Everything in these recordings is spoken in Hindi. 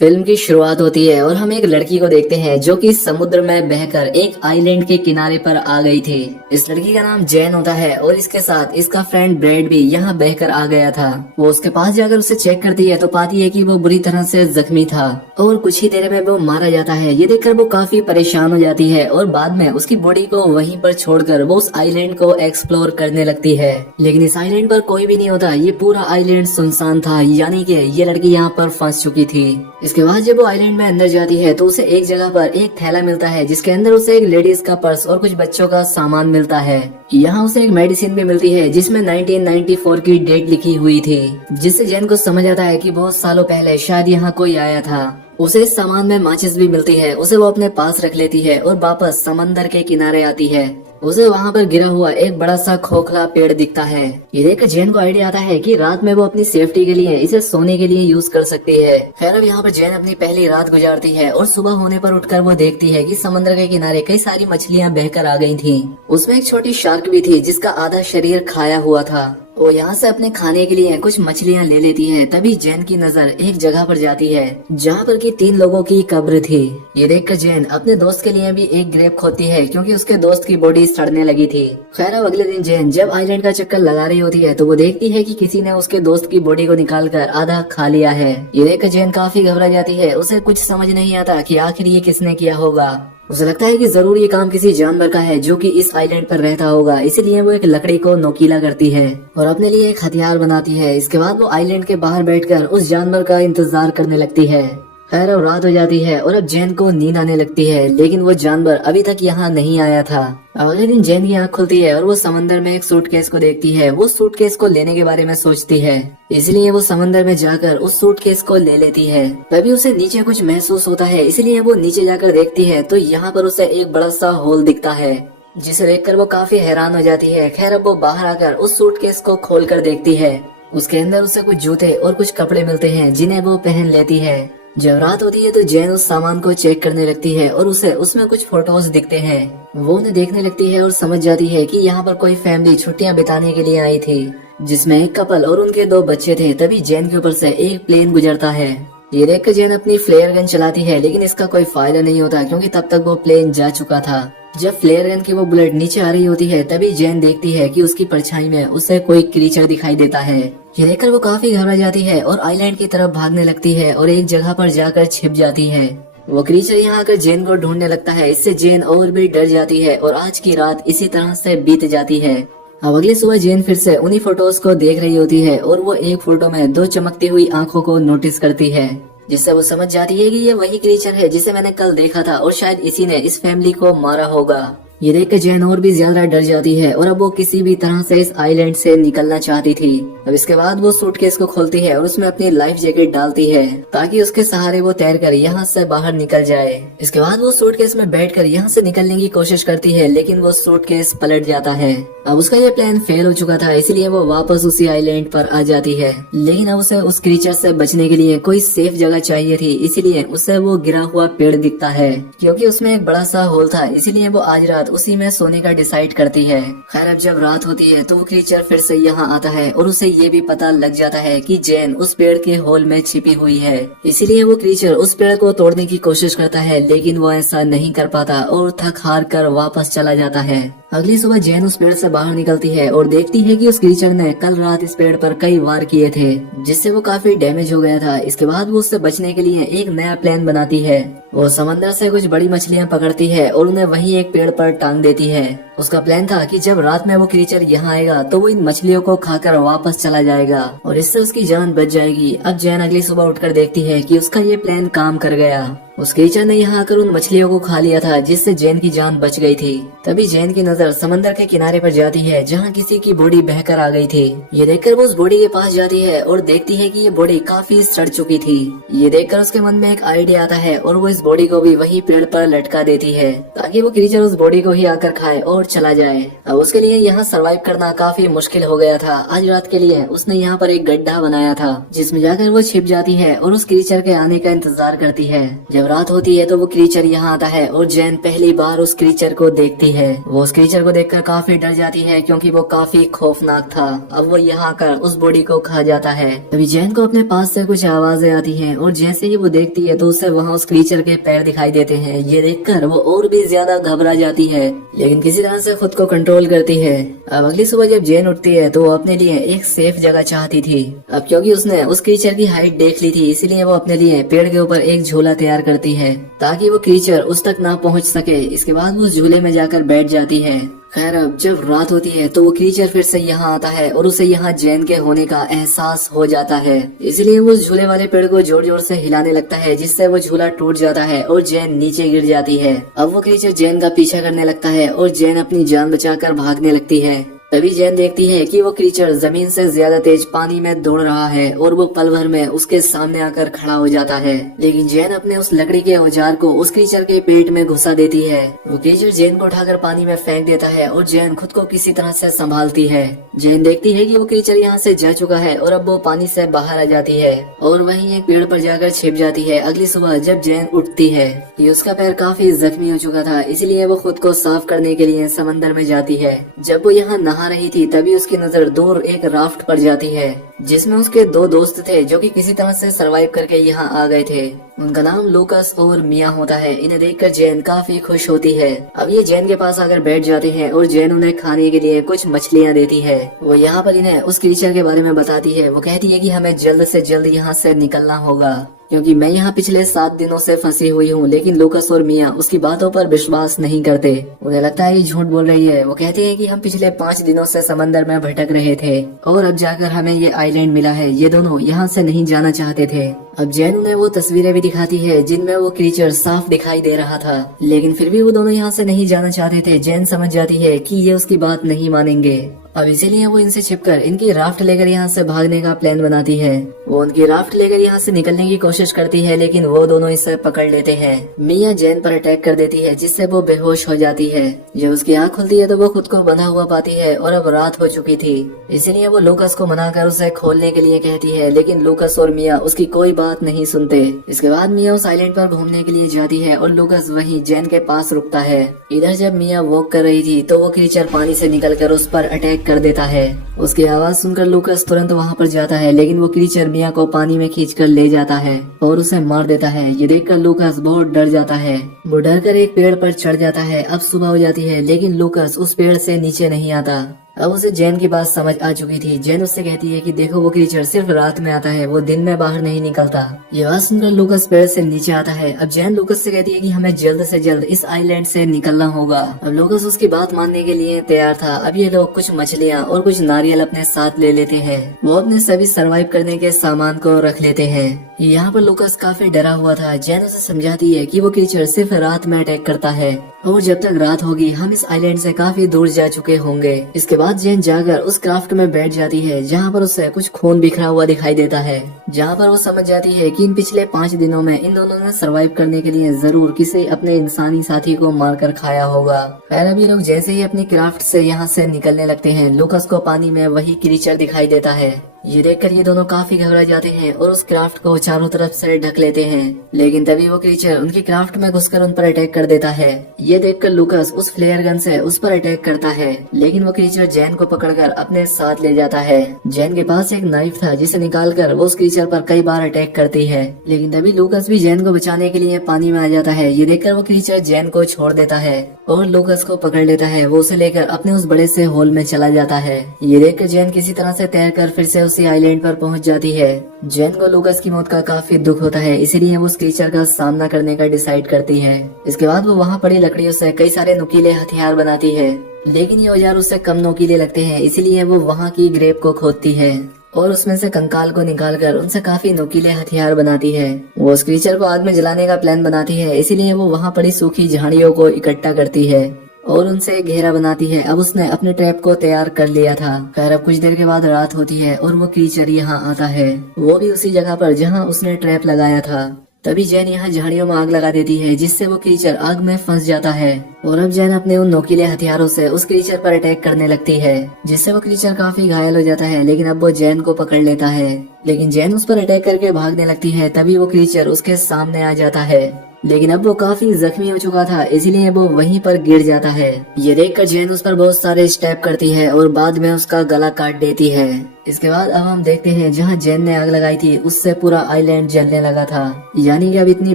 फिल्म की शुरुआत होती है और हम एक लड़की को देखते हैं जो कि समुद्र में बहकर एक आइलैंड के किनारे पर आ गई थी। इस लड़की का नाम जैन होता है और इसके साथ इसका फ्रेंड ब्रेड भी यहाँ बहकर आ गया था। वो उसके पास जाकर उसे चेक करती है तो पाती है कि वो बुरी तरह से जख्मी था और कुछ ही देर में वो मारा जाता है। ये देखकर वो काफी परेशान हो जाती है और बाद में उसकी बॉडी को वहीं पर छोड़कर वो उस आइलैंड को एक्सप्लोर करने लगती है। लेकिन इस आइलैंड पर कोई भी नहीं होता। ये पूरा आइलैंड सुनसान था, यानी कि ये लड़की यहाँ पर फंस चुकी थी। इसके बाद जब वो आइलैंड में अंदर जाती है तो उसे एक जगह पर एक थैला मिलता है जिसके अंदर उसे एक लेडीज का पर्स और कुछ बच्चों का सामान मिलता है। यहाँ उसे एक मेडिसिन भी मिलती है जिसमें 1994 की डेट लिखी हुई थी, जिससे जैन को समझ आता है कि बहुत सालों पहले शायद यहाँ कोई आया था। उसे इस सामान में माचिस भी मिलती है। उसे वो अपने पास रख लेती है और वापस समंदर के किनारे आती है। उसे वहाँ पर गिरा हुआ एक बड़ा सा खोखला पेड़ दिखता है। ये देखकर जैन को आइडिया आता है कि रात में वो अपनी सेफ्टी के लिए इसे सोने के लिए यूज कर सकती है। खैर अब यहाँ पर जैन अपनी पहली रात गुजारती है और सुबह होने पर उठकर वो देखती है कि समंदर के किनारे कई सारी मछलियाँ बहकर आ गई थी। उसमें एक छोटी शार्क भी थी जिसका आधा शरीर खाया हुआ था। वो यहाँ से अपने खाने के लिए कुछ मछलियाँ ले लेती है। तभी जैन की नजर एक जगह पर जाती है जहाँ पर कि 3 लोगों की कब्र थी। ये देखकर जैन अपने दोस्त के लिए भी एक ग्रेव खोदती है क्योंकि उसके दोस्त की बॉडी सड़ने लगी थी। खैर अब अगले दिन जैन जब आइलैंड का चक्कर लगा रही होती है तो वो देखती है कि किसी ने उसके दोस्त की बॉडी को निकालकर आधा खा लिया है। ये देखकर जैन काफी घबरा जाती है। उसे कुछ समझ नहीं आता कि आखिर ये किसने किया होगा। उसे लगता है कि जरूर ये काम किसी जानवर का है जो कि इस आइलैंड पर रहता होगा, इसीलिए वो एक लकड़ी को नोकीला करती है और अपने लिए एक हथियार बनाती है। इसके बाद वो आइलैंड के बाहर बैठकर उस जानवर का इंतजार करने लगती है। खैर अब रात हो जाती है और अब जैन को नींद आने लगती है, लेकिन वो जानवर अभी तक यहाँ नहीं आया था। अगले दिन जैन की आँख खुलती है और वो समंदर में एक सूटकेस को देखती है। वो सूटकेस को लेने के बारे में सोचती है, इसलिए वो समंदर में जाकर उस सूटकेस को ले लेती है। तभी उसे नीचे कुछ महसूस होता है, इसलिए वो नीचे जाकर देखती है तो यहाँ पर उसे एक बड़ा सा होल दिखता है, जिसे देखकर वो काफी हैरान हो जाती है। खैर अब वो बाहर आकर उस सूटकेस को खोल कर देखती है। उसके अंदर उसे कुछ जूते और कुछ कपड़े मिलते हैं जिन्हें वो पहन लेती है। जब रात होती है तो जैन उस सामान को चेक करने लगती है और उसे उसमें कुछ फोटोज दिखते हैं। वो उन्हें देखने लगती है और समझ जाती है कि यहाँ पर कोई फैमिली छुट्टियाँ बिताने के लिए आई थी, जिसमें एक कपल और उनके 2 बच्चे थे। तभी जैन के ऊपर से एक प्लेन गुजरता है। ये देखकर जैन अपनी फ्लेयर गन चलाती है, लेकिन इसका कोई फायदा नहीं होता क्योंकि तब तक वो प्लेन जा चुका था। जब फ्लेयर गन की वो बुलेट नीचे आ रही होती है तभी जैन देखती है कि उसकी परछाई में उसे कोई क्रीचर दिखाई देता है। ये देखकर वो काफी घबरा जाती है और आइलैंड की तरफ भागने लगती है और एक जगह पर जाकर छिप जाती है। वो क्रीचर यहाँ आकर जैन को ढूंढने लगता है। इससे जैन और भी डर जाती है और आज की रात इसी तरह से बीत जाती है। अब अगली सुबह जैन फिर से उन्हीं फोटोज को देख रही होती है और वो एक फोटो में 2 चमकती हुई आंखों को नोटिस करती है, जिससे वो समझ जाती है कि ये वही क्रीचर है जिसे मैंने कल देखा था और शायद इसी ने इस फैमिली को मारा होगा। ये देखकर जैन और भी ज्यादा डर जाती है और अब वो किसी भी तरह से इस आइलैंड से निकलना चाहती थी। अब इसके बाद वो सूटकेस को खोलती है और उसमें अपनी लाइफ जैकेट डालती है ताकि उसके सहारे वो तैरकर यहाँ से बाहर निकल जाए। इसके बाद वो सूटकेस में बैठकर यहाँ से निकलने की कोशिश करती है, लेकिन वो सूटकेस पलट जाता है। अब उसका ये प्लान फेल हो चुका था, इसलिए वो वापस उसी आइलैंड पर आ जाती है। लेकिन अब उसे उस क्रीचर से बचने के लिए कोई सेफ जगह चाहिए थी, इसीलिए उसे वो गिरा हुआ पेड़ दिखता है। क्योंकि उसमें एक बड़ा सा होल था, इसीलिए वो आज रात उसी में सोने का डिसाइड करती है। खैर अब जब रात होती है तो वो क्रीचर फिर से यहाँ आता है और उसे ये भी पता लग जाता है कि जैन उस पेड़ के होल में छिपी हुई है। इसीलिए वो क्रीचर उस पेड़ को तोड़ने की कोशिश करता है, लेकिन वो ऐसा नहीं कर पाता और थक हार कर वापस चला जाता है। अगली सुबह जैन उस पेड़ से बाहर निकलती है और देखती है कि उस क्रीचर ने कल रात इस पेड़ पर कई वार किए थे, जिससे वो काफी डैमेज हो गया था। इसके बाद वो उससे बचने के लिए एक नया प्लान बनाती है। वो समंदर से कुछ बड़ी मछलियाँ पकड़ती है और उन्हें वहीं एक पेड़ पर टांग देती है। उसका प्लान था कि जब रात में वो क्रीचर यहाँ आएगा तो वो इन मछलियों को खाकर वापस चला जाएगा और इससे उसकी जान बच जाएगी। अब जैन अगली सुबह उठकर देखती है कि उसका ये प्लान काम कर गया। उस क्रीचर ने यहाँ आकर उन मछलियों को खा लिया था, जिससे जैन की जान बच गई थी। तभी जैन की नजर समंदर के किनारे पर जाती है जहाँ किसी की बॉडी बहकर आ गई थी। ये देखकर वो उस बॉडी के पास जाती है और देखती है कि ये बॉडी काफी सड़ चुकी थी। ये देखकर उसके मन में एक आइडिया आता है और वो इस बॉडी को भी वही पेड़ पर लटका देती है ताकि वो क्रीचर उस बॉडी को ही आकर खाए और चला जाए। अब उसके लिए यहाँ सरवाइव करना काफी मुश्किल हो गया था। आज रात के लिए उसने यहाँ पर एक गड्ढा बनाया था जिसमें जाकर वो छिप जाती है और उस क्रीचर के आने का इंतजार करती है। जब रात होती है तो वो क्रीचर यहाँ आता है और जैन पहली बार उस क्रीचर को देखती है। वो उस क्रीचर को देखकर काफी डर जाती है क्योंकि वो काफी खौफनाक था। अब वो यहाँ आकर उस बॉडी को खा जाता है। तभी जैन को अपने पास से कुछ आवाजें आती हैं और जैसे ही वो देखती है तो उसे वहाँ उस क्रीचर के पैर दिखाई देते हैं। ये देखकर वो और भी ज्यादा घबरा जाती है, लेकिन किसी तरह से खुद को कंट्रोल करती है। अब अगली सुबह जब जैन उठती है तो वो अपने लिए एक सेफ जगह चाहती थी। अब क्योंकि उसने उस क्रीचर की हाइट देख ली थी, इसलिए वो अपने लिए पेड़ के ऊपर एक झूला तैयार करती है ताकि वो क्रीचर उस तक ना पहुंच सके। इसके बाद वो उस झूले में जाकर बैठ जाती है। खैर अब जब रात होती है तो वो क्रीचर फिर से यहाँ आता है और उसे यहाँ जैन के होने का एहसास हो जाता है। इसलिए वो झूले वाले पेड़ को जोर जोर से हिलाने लगता है जिससे वो झूला टूट जाता है और जैन नीचे गिर जाती है। अब वो क्रीचर जैन का पीछा करने लगता है और जैन अपनी जान बचाकर भागने लगती है। तभी जैन देखती है कि वो क्रीचर जमीन से ज्यादा तेज पानी में दौड़ रहा है और वो पल भर में उसके सामने आकर खड़ा हो जाता है। लेकिन जैन अपने उस लकड़ी के औजार को उस क्रीचर के पेट में घुसा देती है। वो क्रीचर जैन को उठाकर पानी में फेंक देता है और जैन खुद को किसी तरह से संभालती है। जैन देखती है कि वो क्रीचर यहाँ से जा चुका है और अब वो पानी से बाहर आ जाती है और वहीं एक पेड़ पर जाकर छिप जाती है। अगली सुबह जब जैन उठती है कि उसका पैर काफी जख्मी हो चुका था, इसलिए वो खुद को साफ करने के लिए समंदर में जाती है। जब वो यहाँ नहा रही थी तभी उसकी नजर दूर एक राफ्ट पर जाती है जिसमें उसके दो दोस्त थे जो कि किसी तरह से सरवाइव करके यहाँ आ गए थे। उनका नाम लूकस और मिया होता है। इन्हें देखकर जैन काफी खुश होती है। अब ये जैन के पास आकर बैठ जाते हैं और जैन उन्हें खाने के लिए कुछ मछलियाँ देती है। वो यहाँ पर इन्हें उस क्रीचर के बारे में बताती है। वो कहती है कि हमें जल्द से जल्द यहाँ से निकलना होगा क्योंकि मैं यहाँ पिछले 7 दिनों से फंसी हुई हूँ। लेकिन लूकस और मिया उसकी बातों पर विश्वास नहीं करते। उन्हें लगता है ये झूठ बोल रही है। वो कहते हैं कि हम पिछले 5 दिनों से समंदर में भटक रहे थे और अब जाकर हमें ये आइलैंड मिला है। ये दोनों यहाँ से नहीं जाना चाहते थे। अब जैन उन्हें वो तस्वीरें भी दिखाती है जिनमें वो क्रीचर साफ दिखाई दे रहा था, लेकिन फिर भी वो दोनों यहाँ से नहीं जाना चाहते थे। जैन समझ जाती है कि ये उसकी बात नहीं मानेंगे। अब इसीलिए वो इनसे छिपकर इनकी राफ्ट लेकर यहाँ से भागने का प्लान बनाती है। वो उनकी राफ्ट लेकर यहाँ से निकलने की कोशिश करती है, लेकिन वो दोनों इसे पकड़ लेते हैं। मिया जैन पर अटैक कर देती है जिससे वो बेहोश हो जाती है। जब उसकी आँख खुलती है तो वो खुद को बंधा हुआ पाती है और अब रात हो चुकी थी, इसलिए वो लूकस को मनाकर उसे खोलने के लिए कहती है, लेकिन लूकस और मिया उसकी कोई बात नहीं सुनते। इसके बाद मिया उस आइलैंड पर घूमने के लिए जाती है और लूकस वहीं जैन के पास रुकता है। इधर जब मिया वॉक कर रही थी तो वो क्रीचर पानी से निकलकर उस पर अटैक कर देता है। उसकी आवाज सुनकर लूकस तुरंत वहाँ पर जाता है, लेकिन वो क्रीचर मिया को पानी में खींचकर ले जाता है और उसे मार देता है। ये देखकर लूकस बहुत डर जाता है। वो डर कर एक पेड़ पर चढ़ जाता है। अब सुबह हो जाती है, लेकिन लूकस उस पेड़ से नीचे नहीं आता। अब उसे जैन की बात समझ आ चुकी थी। जैन उससे कहती है कि देखो वो क्रीचर सिर्फ रात में आता है, वो दिन में बाहर नहीं निकलता। ये बात सुनकर लूकस पेड़ से नीचे आता है। अब जैन लूकस से कहती है कि हमें जल्द से जल्द इस आइलैंड से निकलना होगा। अब लूकस उसकी बात मानने के लिए तैयार था। अब ये लोग कुछ मछलियाँ और कुछ नारियल अपने साथ ले लेते हैं। वो अपने सभी सर्वाइव करने के सामान को रख लेते हैं। यहाँ पर लूकस काफी डरा हुआ था। जैन उसे समझाती है कि वो क्रीचर सिर्फ रात में अटैक करता है और जब तक रात होगी हम इस आइलैंड से काफी दूर जा चुके होंगे। इसके बाद जैन जाकर उस क्राफ्ट में बैठ जाती है जहाँ पर उसे कुछ खून बिखरा हुआ दिखाई देता है, जहाँ पर वो समझ जाती है कि इन पिछले 5 दिनों में इन दोनों ने सरवाइव करने के लिए जरूर किसी अपने इंसानी साथी को मारकर खाया होगा। खैर अब ये लोग जैसे ही अपनी क्राफ्ट से यहाँ से निकलने लगते हैं, लूकस को पानी में वही क्रीचर दिखाई देता है। ये देखकर ये दोनों काफी घबरा जाते हैं और उस क्राफ्ट को चारों तरफ से ढक लेते हैं, लेकिन तभी वो क्रीचर उनकी क्राफ्ट में घुसकर उन पर अटैक कर देता है। ये देखकर लूकस उस फ्लेयर गन से उस पर अटैक करता है, लेकिन वो क्रीचर जैन को पकड़कर अपने साथ ले जाता है। जैन के पास एक नाइफ था जिसे निकालकर वो उस क्रीचर पर कई बार अटैक करती है, लेकिन तभी लूकस भी जैन को बचाने के लिए पानी में आ जाता है। ये देखकर वो क्रीचर जैन को छोड़ देता है और लूकस को पकड़ लेता है। वो उसे लेकर अपने उस बड़े से होल में चला जाता है। ये देखकर जैन किसी तरह से तैरकर फिर से उसी आइलैंड पर पहुंच जाती है। जैन को लूकस की मौत का काफी दुख होता है, इसीलिए वो उस क्रीचर का सामना करने का डिसाइड करती है। इसके बाद वो वहाँ पड़ी लकड़ियों से कई सारे नुकीले हथियार बनाती है, लेकिन ये औजार उससे कम नुकीले लगते हैं, इसीलिए वो वहाँ की ग्रेप को खोदती है और उसमें से कंकाल को निकालकर उनसे काफी नुकीले हथियार बनाती है। वो उस क्रीचर को आग में जलाने का प्लान बनाती है, इसीलिए वो वहाँ पड़ी सूखी झाड़ियों को इकट्ठा करती है और उनसे घेरा बनाती है। अब उसने अपने ट्रैप को तैयार कर लिया था। खैर अब कुछ देर के बाद रात होती है और वो क्रीचर यहाँ आता है, वो भी उसी जगह पर जहाँ उसने ट्रैप लगाया था। तभी जैन यहाँ झाड़ियों में आग लगा देती है, जिससे वो क्रीचर आग में फंस जाता है। और अब जैन अपने उन नोकीले हथियारों से उस क्रीचर पर अटैक करने लगती है, जिससे वो क्रीचर काफी घायल हो जाता है। लेकिन अब वो जैन को पकड़ लेता है, लेकिन जैन उस पर अटैक करके भागने लगती है। तभी वो क्रीचर उसके सामने आ जाता है, लेकिन अब वो काफी जख्मी हो चुका था, इसलिए वो वहीं पर गिर जाता है। ये देखकर जैन उस पर बहुत सारे स्टेप करती है और बाद में उसका गला काट देती है। इसके बाद अब हम देखते हैं जहां जैन ने आग लगाई थी उससे पूरा आइलैंड जलने लगा था। यानी कि अब इतनी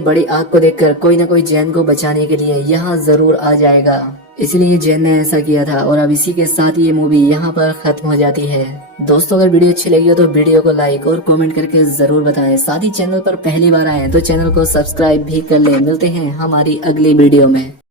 बड़ी आग को देखकर कोई ना कोई जैन को बचाने के लिए यहाँ जरूर आ जाएगा, इसलिए जैन ने ऐसा किया था। और अब इसी के साथ ये मूवी यहाँ पर खत्म हो जाती है। दोस्तों, अगर वीडियो अच्छी लगी हो तो वीडियो को लाइक और कमेंट करके जरूर बताएं। साथ ही चैनल पर पहली बार आए तो चैनल को सब्सक्राइब भी कर लें। मिलते हैं हमारी अगली वीडियो में।